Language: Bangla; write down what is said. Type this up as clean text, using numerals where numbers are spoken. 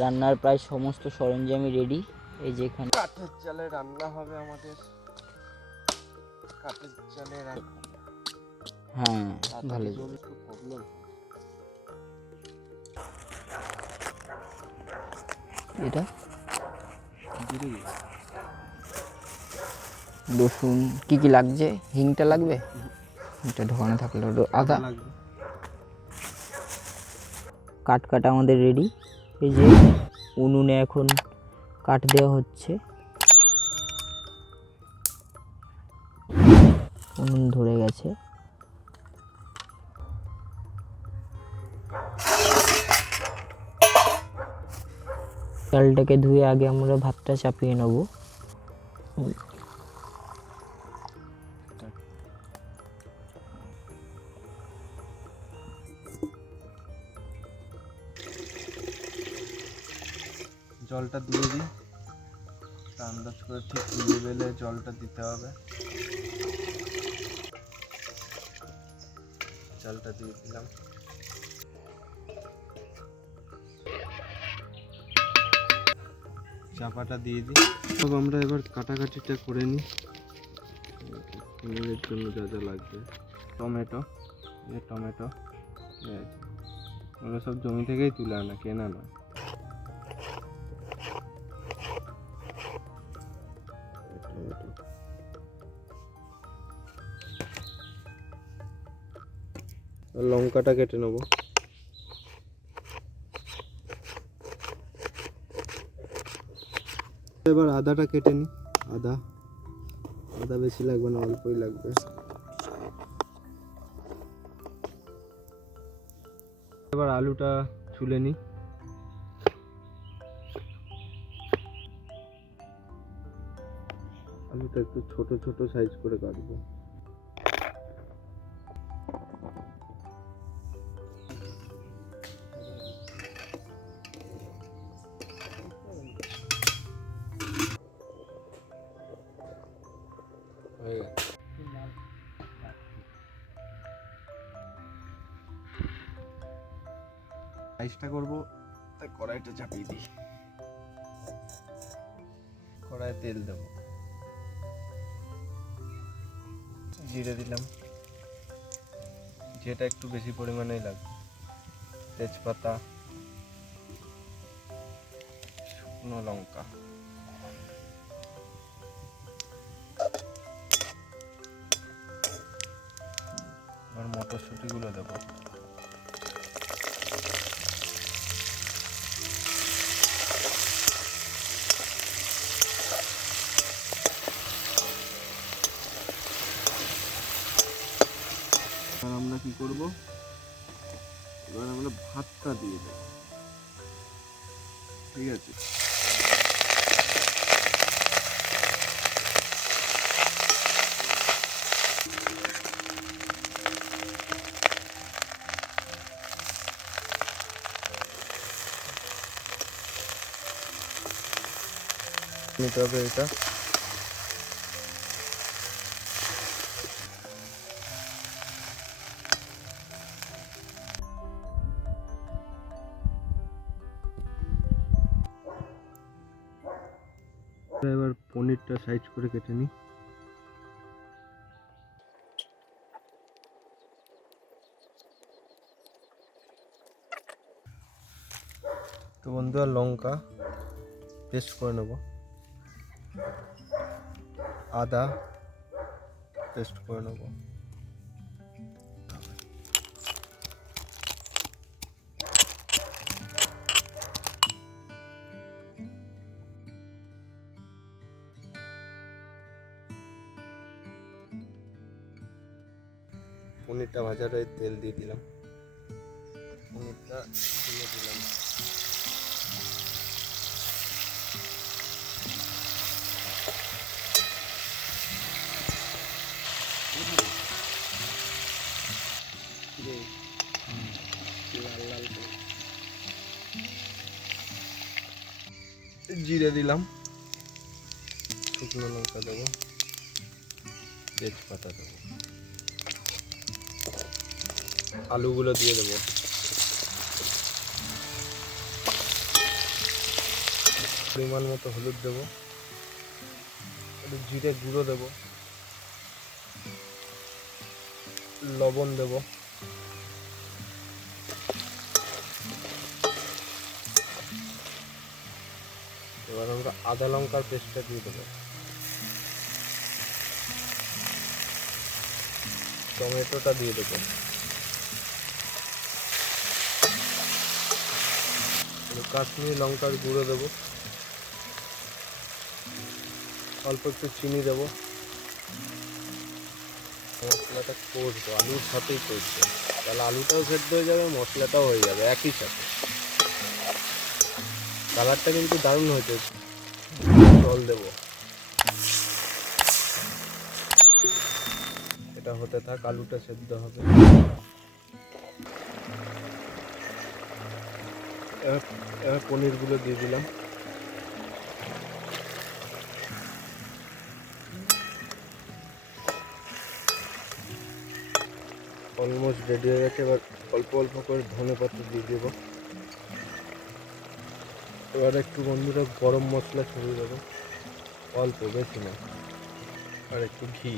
রান্নার প্রায় সমস্ত সরঞ্জামই রেডি। এই যে এখানে কাঠের চালে রান্না হবে আমাদের, কাঠের চালে রান্না। হ্যাঁ ভালো। একটু প্রবলেম। এটা রসুন কি কি লাগছে? হিংটা লাগবে, এটা ঢোকানো থাকলে আদা লাগবে। কাঠ কাটা আমাদের রেডি। এই যে উনুনে এখন কাঠ দেওয়া হচ্ছে, উনুন ধরে গেছে। চালটাকে ধুয়ে আগে আমরা ভাতটা চাপিয়ে নেব। জলটা দিয়ে দিই, আন্দাজ করে ঠিক লেভেলে জলটা দিতে হবে। জলটা দিয়ে দিলাম, চাপাটা দিয়ে দিই। সব আমরা এবার কাটাকাটিটা করে নিই। পনিরের জন্য যা যা লাগবে, টমেটো, টমেটো ওগুলো সব জমি থেকেই তুলে আনা, কেনা নয়। লঙ্কাটা কেটে নেবো। এবার আদাটা কেটে নিই। আদা আদা বেশি লাগবে না, অল্পই লাগবে। এবার আলুটা ছুলে নিই। আলুটা একটু ছোট ছোট সাইজ করে কাটবো। রাইসটা করবো, তাই কড়াইটা চাপিয়ে দিই। কড়াইয়ে তেল দেবো, জিরে দিলাম, যেটা একটু বেশি পরিমাণেই লাগবে। তেজপাতা, শুকনো লঙ্কা, আর মটরশুঁটিগুলো দেবো। এবার আমরা কি করব, এবার আমরা ভাতটা দিয়ে দেব। ঠিক আছে, নিতে হবে এটা। এবার পনিরটা সাইজ করে কেটে নিই। তো বন্ধুরা, লঙ্কা পেস্ট করে নেব, আদা পেস্ট করে নেব, পনিরটা ভাজার হয়ে তেল দিয়ে দিলাম, পনিরটা দিয়ে দিলাম। জিরে দিলাম, শুকনো লঙ্কা দেবো, তেজপাতা দেবো, আলুগুলো দিয়ে দেবো। পরিমাণ মতো হলুদ দেবো, একটু জিরে গুঁড়ো দেবো, লবণ দেবো, এবার আমরা আদা লঙ্কার পেস্টটা দিয়ে দেবো, টমেটোটা দিয়ে দেবো, কাশ্মীরি লঙ্কার গুঁড়ো দেবো, অল্প একটু চিনি দেবো। মশলাটা কষবো, আলুর সাথেই কষবো, তাহলে আলুটাও সেদ্ধ হয়ে যাবে, মশলাটাও হয়ে যাবে একই সাথে। কালারটা কিন্তু দারুণ হয়েছে। জল দেবো, এটা হতে থাক, আলুটা সেদ্ধ হবে। এবার পনিরগুলো দিয়ে দিলাম। অলমোস্ট রেডি হয়ে গেছে। এবার অল্প অল্প করে ধনেপাতা দিয়ে দেবো। এবার একটু বন্ধুরা গরম মশলা ছড়িয়ে দেবো, অল্প, বেশি না, আর একটু ঘি।